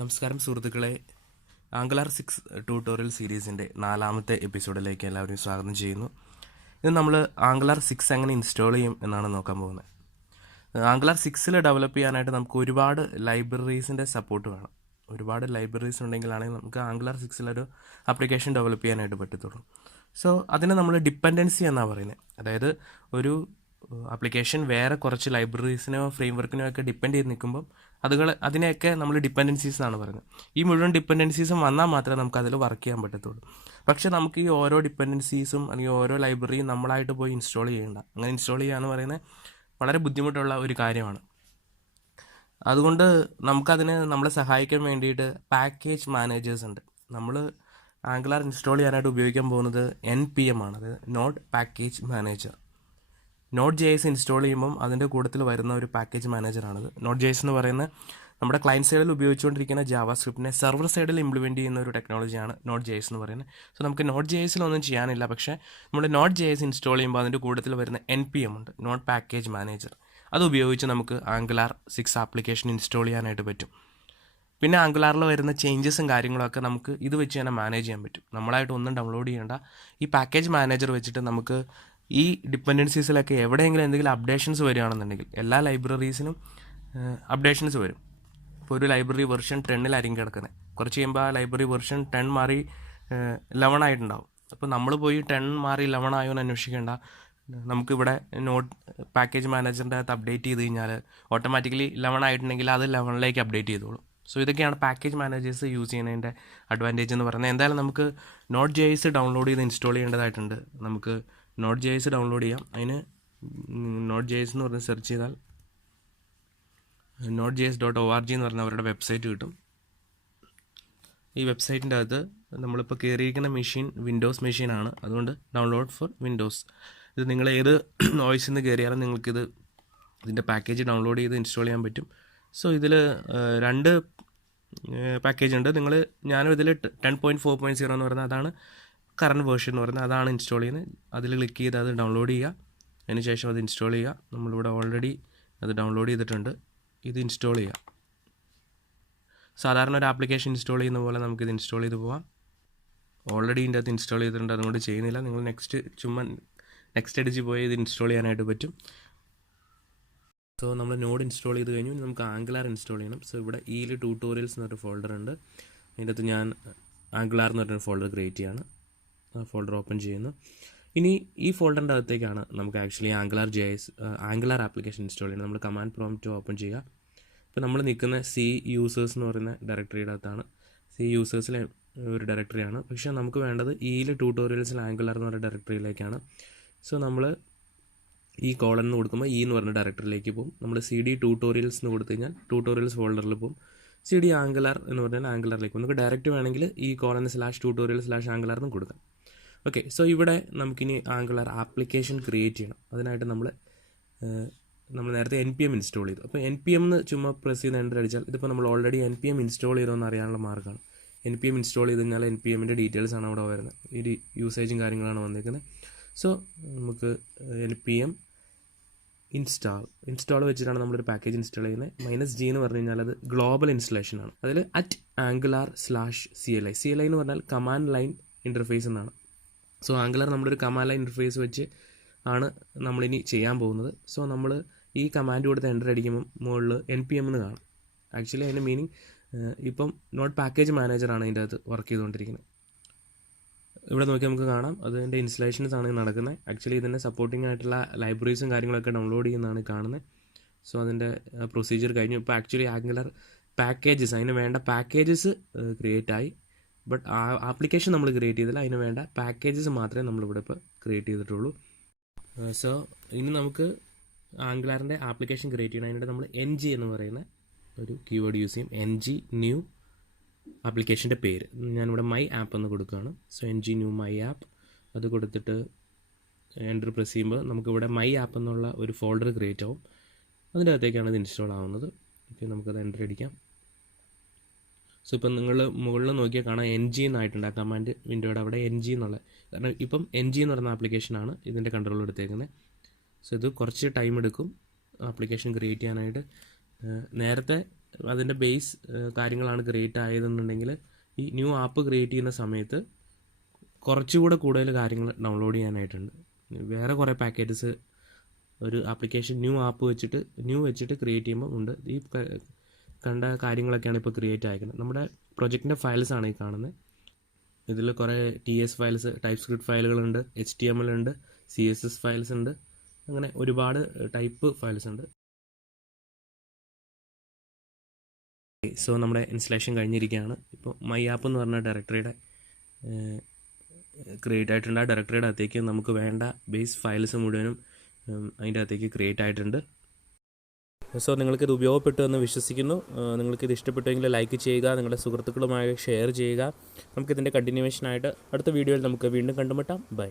നമസ്കാരം സുഹൃത്തുക്കളെ, angular 6 tutorial സീരീസിൻ്റെ 4ാമത്തെ എപ്പിസോഡിലേക്ക് എല്ലാവരെയും സ്വാഗതം ചെയ്യുന്നു. ഇത് നമ്മൾ ആംഗുലാർ 6 എങ്ങനെ ഇൻസ്റ്റാൾ ചെയ്യും എന്നാണ് നോക്കാൻ പോകുന്നത്. ആംഗുലാർ 6 ഡെവലപ്പ് ചെയ്യാനായിട്ട് നമുക്ക് ഒരുപാട് ലൈബ്രറീസിൻ്റെ സപ്പോർട്ട് വേണം. ഒരുപാട് ലൈബ്രറീസ് ഉണ്ടെങ്കിലാണെങ്കിൽ നമുക്ക് ആംഗുലാർ 6 ആപ്ലിക്കേഷൻ ഡെവലപ്പ് ചെയ്യാനായിട്ട് പറ്റത്തുള്ളൂ. സോ അതിനെ നമ്മൾ ഡിപ്പെൻഡൻസി എന്നാണ് പറയുന്നത്. അതായത് ഒരു ആപ്ലിക്കേഷൻ വേറെ കുറച്ച് ലൈബ്രറീസിനോ ഫ്രെയിംവർക്കിനോ ഒക്കെ ഡിപ്പെൻഡ് ചെയ്ത് നിൽക്കുമ്പോൾ അതിനെയൊക്കെ നമ്മൾ ഡിപ്പെൻഡൻസീസ് എന്നാണ് പറയുന്നത്. ഈ മുഴുവൻ ഡിപ്പെൻഡൻസീസും വന്നാൽ മാത്രമേ നമുക്ക് അതിൽ വർക്ക് ചെയ്യാൻ പറ്റത്തുള്ളൂ. പക്ഷേ നമുക്ക് ഈ ഓരോ ഡിപ്പെൻഡൻസീസും അല്ലെങ്കിൽ ഓരോ ലൈബ്രറിയും നമ്മളായിട്ട് പോയി ഇൻസ്റ്റാൾ ചെയ്യേണ്ട. അങ്ങനെ ഇൻസ്റ്റാൾ ചെയ്യുക എന്ന് പറയുന്നത് വളരെ ബുദ്ധിമുട്ടുള്ള ഒരു കാര്യമാണ്. അതുകൊണ്ട് നമ്മളെ സഹായിക്കാൻ വേണ്ടിയിട്ട് പാക്കേജ് മാനേജേഴ്സ് ഉണ്ട്. നമ്മൾ ആംഗുലാർ ഇൻസ്റ്റാൾ ചെയ്യാനായിട്ട് ഉപയോഗിക്കാൻ പോകുന്നത് NPM ആണ്, അത് node package manager. Node JS install ചെയ്യുമ്പം അതിൻ്റെ കൂട്ടത്തിൽ വരുന്ന ഒരു പാക്കേജ് മാനേജറാണിത്. നോഡ് JS എന്ന് പറയുന്നത് നമ്മുടെ ക്ലയൻറ്റ് സൈഡിൽ ഉപയോഗിച്ചുകൊണ്ടിരിക്കുന്ന ജാവാസ്ക്രിപ്റ്റിനെ സെർവർ സൈഡിൽ ഇംപ്ലിമെൻറ്റ് ചെയ്യുന്ന ഒരു ടെക്നോളജിയാണ് നോഡ് JS എന്ന് പറയുന്നത്. സോ നമുക്ക് നോഡ് JSലൊന്നും ചെയ്യാനില്ല, പക്ഷേ നമ്മൾ നോഡ് JS ഇൻസ്റ്റാൾ ചെയ്യുമ്പോൾ അതിൻ്റെ കൂട്ടത്തിൽ വരുന്ന NPM ഉണ്ട്, നോഡ് പാക്കേജ് മാനേജർ. അത് ഉപയോഗിച്ച് നമുക്ക് ആംഗുലാർ 6 ആപ്ലിക്കേഷൻ ഇൻസ്റ്റാൾ ചെയ്യാനായിട്ട് പറ്റും. പിന്നെ ആംഗുലാറിൽ വരുന്ന ചേഞ്ചസും കാര്യങ്ങളൊക്കെ നമുക്ക് ഇത് വെച്ച് തന്നെ മാനേജ് ചെയ്യാൻ പറ്റും. നമ്മളായിട്ട് ഒന്നും ഡൗൺലോഡ് ചെയ്യേണ്ട. ഈ പാക്കേജ് മാനേജർ വെച്ചിട്ട് നമുക്ക് ഈ ഡിപ്പെൻഡൻസീസിലൊക്കെ എവിടെയെങ്കിലും എന്തെങ്കിലും അപ്ഡേഷൻസ് വരികയാണെന്നുണ്ടെങ്കിൽ എല്ലാ ലൈബ്രറീസിനും അപ്ഡേഷൻസ് വരും. ഇപ്പോൾ ഒരു ലൈബ്രറി വെർഷൻ 10 കിടക്കുന്നത്, കുറച്ച് കഴിയുമ്പോൾ ആ ലൈബ്രറി വെർഷൻ 10 മാറി 11 ആയിട്ടുണ്ടാവും. അപ്പോൾ നമ്മൾ പോയി 10 മാറി 11 ആയോ എന്ന് അന്വേഷിക്കേണ്ട. നമുക്കിവിടെ നോട്ട് പാക്കേജ് മാനേജറിൻ്റെ അകത്ത് അപ്ഡേറ്റ് ചെയ്ത് കഴിഞ്ഞാൽ ഓട്ടോമാറ്റിക്കലി 11 ആയിട്ടുണ്ടെങ്കിൽ അത് 11ലേക്ക് അപ്ഡേറ്റ് ചെയ്തോളും. സോ ഇതൊക്കെയാണ് പാക്കേജ് മാനേജേഴ്സ് യൂസ് ചെയ്യുന്നതിൻ്റെ അഡ്വാൻറ്റേജ് എന്ന് പറയുന്നത്. എന്തായാലും നമുക്ക് നോഡ് JS ഡൗൺലോഡ് ചെയ്ത് ഇൻസ്റ്റാൾ ചെയ്യേണ്ടതായിട്ടുണ്ട്. നമുക്ക് നോഡ് JS ഡൗൺലോഡ് ചെയ്യാം. അതിന് നോഡ് JS എന്ന് പറഞ്ഞ് സെർച്ച് ചെയ്താൽ nodejs.org എന്ന് പറഞ്ഞ അവരുടെ വെബ്സൈറ്റ് കിട്ടും. ഈ വെബ്സൈറ്റിൻ്റെ അകത്ത് നമ്മളിപ്പോൾ കയറിയിരിക്കുന്ന മെഷീൻ വിൻഡോസ് മെഷീനാണ്, അതുകൊണ്ട് ഡൗൺലോഡ് ഫോർ വിൻഡോസ്. ഇത് നിങ്ങൾ ഏത് OS നിന്ന് കയറിയാലും നിങ്ങൾക്കിത് ഇതിൻ്റെ പാക്കേജ് ഡൗൺലോഡ് ചെയ്ത് ഇൻസ്റ്റാൾ ചെയ്യാൻ പറ്റും. സോ ഇതിൽ 2 പാക്കേജ് ഉണ്ട്. ഞാനും ഇതിൽ 10.4.0 എന്ന് പറയുന്നത് അതാണ് കറണ്ട് വേർഷൻ എന്ന് പറയുന്നത്, അതാണ് ഇൻസ്റ്റാൾ ചെയ്യുന്നത്. അതിൽ ക്ലിക്ക് ചെയ്ത് അത് ഡൗൺലോഡ് ചെയ്യുക. അതിന് ശേഷം അത് ഇൻസ്റ്റാൾ ചെയ്യുക. നമ്മളിവിടെ ഓൾറെഡി അത് ഡൗൺലോഡ് ചെയ്തിട്ടുണ്ട്. ഇത് ഇൻസ്റ്റാൾ ചെയ്യുക. സാധാരണ ഒരു ആപ്ലിക്കേഷൻ ഇൻസ്റ്റാൾ ചെയ്യുന്ന പോലെ നമുക്കിത് ഇൻസ്റ്റാൾ ചെയ്ത് പോവാം. ഓൾറെഡി ഇതിൻ്റെ അകത്ത് ഇൻസ്റ്റാൾ ചെയ്തിട്ടുണ്ട്, അതുകൊണ്ട് ചെയ്യുന്നില്ല. നിങ്ങൾ നെക്സ്റ്റ് അടിച്ച് പോയി ഇത് ഇൻസ്റ്റാൾ ചെയ്യാനായിട്ട് പറ്റും. സോ നമ്മൾ നോഡ് ഇൻസ്റ്റാൾ ചെയ്ത് കഴിഞ്ഞു. നമുക്ക് ആംഗുലാർ ഇൻസ്റ്റാൾ ചെയ്യണം. സോ ഇവിടെ ട്യൂട്ടോറിയൽസ് എന്നൊരു ഫോൾഡർ ഉണ്ട്. അതിൻ്റെ അകത്ത് ഞാൻ ആംഗുലാർ എന്ന് പറഞ്ഞൊരു ഫോൾഡർ ക്രിയേറ്റ് ചെയ്യാണ്. ആ ഫോൾഡർ ഓപ്പൺ ചെയ്യുന്നു. ഇനി ഈ ഫോൾഡറിൻ്റെ അകത്തേക്കാണ് നമുക്ക് ആക്ച്വലി ആംഗുലാർ ആപ്ലിക്കേഷൻ ഇൻസ്റ്റാൾ ചെയ്യണം. നമ്മൾ കമാൻഡ് പ്രോംപ്റ്റ് ഓപ്പൺ ചെയ്യുക. ഇപ്പോൾ നമ്മൾ നിൽക്കുന്ന C യൂസേഴ്സ് എന്ന് പറയുന്ന ഡയറക്ടറിയുടെ അകത്താണ്. C യൂസേഴ്സിലെ ഒരു ഡയറക്ടറിയാണ്. പക്ഷേ നമുക്ക് വേണ്ടത് ട്യൂട്ടോറിയൽസിൽ ആംഗുലാർ എന്ന് പറയുന്ന ഡയറക്ടറിയിലേക്കാണ്. സോ നമ്മൾ ഈ കോളൻ എന്ന് കൊടുക്കുമ്പോൾ എന്ന് പറഞ്ഞ ഡയറക്ടറിയിലേക്ക് പോകും. നമ്മൾ CD ട്യൂട്ടോറിയൽസ് എന്ന് കൊടുത്തു കഴിഞ്ഞാൽ ട്യൂട്ടോറിയൽസ് ഫോൾഡറിൽ പോകും. CD ആംഗുലാർ എന്ന് പറഞ്ഞാൽ ആംഗുലാറിലേക്ക് പോകും. നമുക്ക് ഡയറക്റ്റ് വേണമെങ്കിൽ ഈ :tutorial/ആംഗുലാർ എന്ന് കൊടുക്കാം. ഓക്കെ, സോ ഇവിടെ നമുക്കിനി ആംഗുലാർ ആപ്ലിക്കേഷൻ ക്രിയേറ്റ് ചെയ്യണം. അതിനായിട്ട് നമ്മൾ നേരത്തെ NPM ഇൻസ്റ്റാൾ ചെയ്തു. അപ്പോൾ NPM എന്ന് ചുമ്മാ പ്രസ് ചെയ്ത് എൻ്റർ അടിച്ചാൽ ഇതിപ്പോൾ നമ്മൾ ഓൾറെഡി NPM ഇൻസ്റ്റാൾ ചെയ്തോന്ന് അറിയാനുള്ള മാർഗ്ഗമാണ്. NPM ഇൻസ്റ്റാൾ ചെയ്ത് കഴിഞ്ഞാൽ NPMൻ്റെ ഡീറ്റെയിൽസ് ആണ് അവിടെ വരുന്നത്. ഈ യൂസേജും കാര്യങ്ങളാണ് വന്നിരിക്കുന്നത്. സോ നമുക്ക് NPM ഇൻസ്റ്റാൾ വെച്ചിട്ടാണ് നമ്മളൊരു പാക്കേജ് ഇൻസ്റ്റാൾ ചെയ്യുന്നത്. -G എന്ന് പറഞ്ഞു കഴിഞ്ഞാൽ അത് ഗ്ലോബൽ ഇൻസ്റ്റലേഷൻ ആണ്. അതിൽ @angular/CLI എന്ന് പറഞ്ഞാൽ കമാൻഡ് ലൈൻ ഇൻ്റർഫേസ് എന്നാണ്. സോ ആംഗുലാർ നമ്മളൊരു കമാൻഡ് ലൈൻ ഇൻ്റർഫേസ് വെച്ച് ആണ് നമ്മളിനി ചെയ്യാൻ പോകുന്നത്. സോ നമ്മൾ ഈ കമാൻഡ് കൊടുത്ത് എൻ്റർ അടിക്കുമ്പോൾ മുകളിൽ NPM എന്ന് കാണും. ആക്ച്വലി അതിൻ്റെ മീനിങ് ഇപ്പം നോട്ട് പാക്കേജ് മാനേജറാണ് അതിൻ്റെ അകത്ത് വർക്ക് ചെയ്തുകൊണ്ടിരിക്കുന്നത്. ഇവിടെ നോക്കി നമുക്ക് കാണാം അതിൻ്റെ ഇൻസ്റ്റലേഷൻസ് ആണ് നടക്കുന്നത്. ആക്ച്വലി ഇതിൻ്റെ സപ്പോർട്ടിംഗ് ആയിട്ടുള്ള ലൈബ്രറീസും കാര്യങ്ങളൊക്കെ ഡൗൺലോഡ് ചെയ്യുന്നതാണ് കാണുന്നത്. സോ അതിൻ്റെ പ്രൊസീജിയർ കഴിഞ്ഞു. ഇപ്പോൾ ആക്ച്വലി ആംഗുലാർ പാക്കേജസ്, അതിന് വേണ്ട പാക്കേജസ് ക്രിയേറ്റ് ആയി. ബട്ട് ആ ആപ്ലിക്കേഷൻ നമ്മൾ ക്രിയേറ്റ് ചെയ്തില്ല. അതിന് വേണ്ട പാക്കേജസ് മാത്രമേ നമ്മളിവിടെ ഇപ്പോൾ ക്രിയേറ്റ് ചെയ്തിട്ടുള്ളൂ. സോ ഇനി നമുക്ക് ആംഗുലാറിൻ്റെ ആപ്ലിക്കേഷൻ ക്രിയേറ്റ് ചെയ്യണം. അതിനായിട്ട് നമ്മൾ NG എന്ന് പറയുന്ന ഒരു കീവേഡ് യൂസ് ചെയ്യും. NG ന്യൂ ആപ്ലിക്കേഷൻ്റെ പേര് ഞാനിവിടെ മൈ ആപ്പ് എന്ന് കൊടുക്കുകയാണ്. So NG new my app അത് കൊടുത്തിട്ട് എൻ്റർ പ്രസ് ചെയ്യുമ്പോൾ നമുക്കിവിടെ മൈ ആപ്പ് എന്നുള്ള ഒരു ഫോൾഡർ ക്രിയേറ്റ് ആവും. അതിൻ്റെ അകത്തേക്കാണ് ഇത് ഇൻസ്റ്റാൾ ആവുന്നത്. ഓക്കെ, നമുക്കത് എൻ്റർ അടിക്കാം. സോ ഇപ്പം നിങ്ങൾ മുകളിൽ നോക്കിയാൽ കാണാം NG എന്നായിട്ടുണ്ട്. ആ കമാൻഡ് വിൻഡോയുടെ അവിടെ NG എന്നുള്ള, കാരണം ഇപ്പം NG എന്ന് പറയുന്ന ആപ്ലിക്കേഷനാണ് ഇതിൻ്റെ കൺട്രോൾ എടുത്തേക്കുന്നത്. സോ ഇത് കുറച്ച് ടൈം എടുക്കും ആപ്ലിക്കേഷൻ ക്രിയേറ്റ് ചെയ്യാനായിട്ട്. നേരത്തെ അതിൻ്റെ ബേസ് കാര്യങ്ങളാണ് ക്രിയേറ്റ് ആയതെന്നുണ്ടെങ്കിൽ ഈ ന്യൂ ആപ്പ് ക്രിയേറ്റ് ചെയ്യുന്ന സമയത്ത് കുറച്ചുകൂടെ കൂടുതൽ കാര്യങ്ങൾ ഡൗൺലോഡ് ചെയ്യാനായിട്ടുണ്ട്. വേറെ കുറേ പാക്കേജസ് ഒരു ആപ്ലിക്കേഷൻ ന്യൂ വെച്ചിട്ട് ക്രിയേറ്റ് ചെയ്യുമ്പോൾ ഉണ്ട്. ഈ കണ്ട കാര്യങ്ങളൊക്കെയാണ് ഇപ്പോൾ ക്രിയേറ്റ് ആയിരിക്കുന്നത്. നമ്മുടെ പ്രൊജക്റ്റിൻ്റെ ഫയൽസാണ് ഈ കാണുന്നത്. ഇതിൽ കുറേ TS ഫയൽസ്, ടൈപ്പ് സ്ക്രിപ്റ്റ് ഫയലുകളുണ്ട്, HTML ഉണ്ട്, CSS ഫയൽസ് ഉണ്ട്, അങ്ങനെ ഒരുപാട് ടൈപ്പ് ഫയൽസ് ഉണ്ട്. സോ നമ്മുടെ ഇൻസ്റ്റലേഷൻ കഴിഞ്ഞിരിക്കുകയാണ്. ഇപ്പോൾ മൈ ആപ്പ് എന്ന് പറഞ്ഞ ഡയറക്ടറിയുടെ ക്രിയേറ്റ് ആയിട്ടുണ്ട്. ആ ഡയറക്ടറിയുടെ അകത്തേക്ക് നമുക്ക് വേണ്ട ബേസ് ഫയൽസ് മുഴുവനും അതിൻ്റെ അകത്തേക്ക് ക്രിയേറ്റ് ആയിട്ടുണ്ട്. സോ നിങ്ങൾക്കിത് ഉപയോഗപ്പെട്ടു എന്ന് വിശ്വസിക്കുന്നു. നിങ്ങൾക്കിത് ഇഷ്ടപ്പെട്ടുവെങ്കിൽ ലൈക്ക് ചെയ്യുക, നിങ്ങളുടെ സുഹൃത്തുക്കളുമായി ഷെയർ ചെയ്യുക. നമുക്കിതിൻ്റെ കണ്ടിന്യൂവേഷനായിട്ട് അടുത്ത വീഡിയോയിൽ നമുക്ക് വീണ്ടും കണ്ടുമുട്ടാം. ബൈ.